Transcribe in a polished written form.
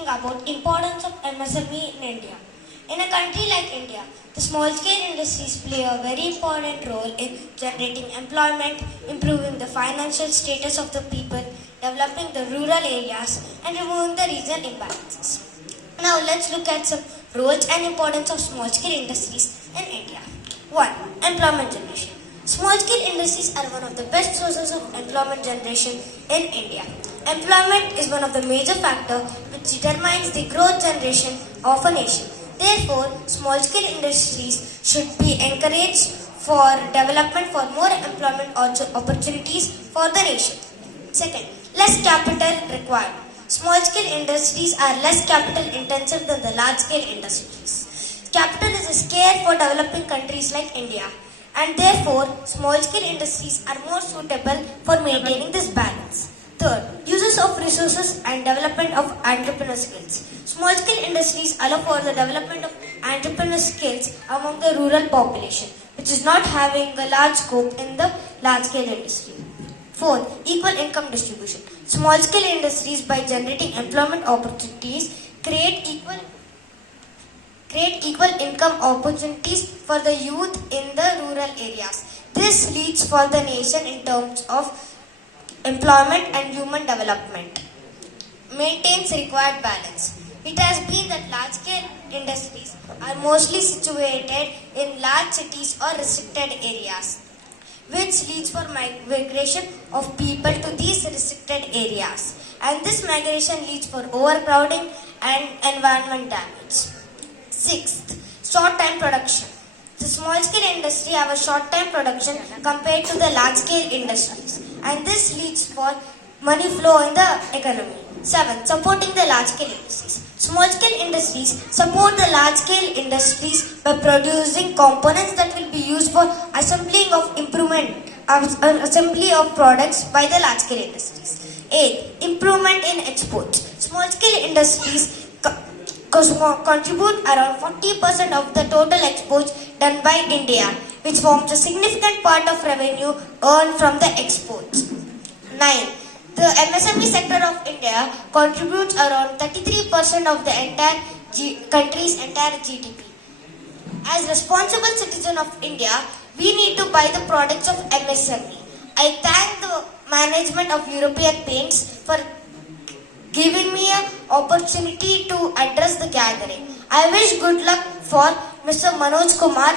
speaking about importance of MSME in India. In a country like India, the small-scale industries play a very important role in generating employment, improving the financial status of the people, developing the rural areas, and removing the regional imbalances. Now let's look at some roles and importance of small-scale industries in India. 1. Employment generation. Small-scale industries are one of the best sources of employment generation in India. Employment is one of the major factors which determines the growth generation of a nation. Therefore, small-scale industries should be encouraged for development for more employment opportunities for the nation. Second, less capital required. Small-scale industries are less capital intensive than the large-scale industries. Capital is scarce for developing countries like India, and therefore small-scale industries are more suitable for maintaining this balance. Third, uses of resources and development of entrepreneur skills. Small-scale industries allow for the development of entrepreneur skills among the rural population, which is not having a large scope in the large-scale industry. Fourth, equal income distribution. Small-scale industries, by generating employment opportunities, create equal income opportunities for the youth in the rural areas. This leads for the nation in terms of employment and human development. Maintains required balance. It has been that large-scale industries are mostly situated in large cities or restricted areas, which leads for migration of people to these restricted areas. And this migration leads for overcrowding and environment damage. Sixth, short-time production. The small-scale industry have a short-time production compared to the large-scale industries, and this leads for money flow in the economy. 7. Supporting the large-scale industries. Small-scale industries support the large-scale industries by producing components that will be used for assembly of products by the large-scale industries. 8. Improvement in exports. Small-scale industries contribute around 40% of the total exports done by India, which forms a significant part of revenue earned from the exports. 9. The MSME sector of India contributes around 33% of the country's entire GDP. As responsible citizen of India, we need to buy the products of MSME. I thank the management of European Paints for giving me an opportunity to address the gathering. I wish good luck for Mr. Manoj Kumar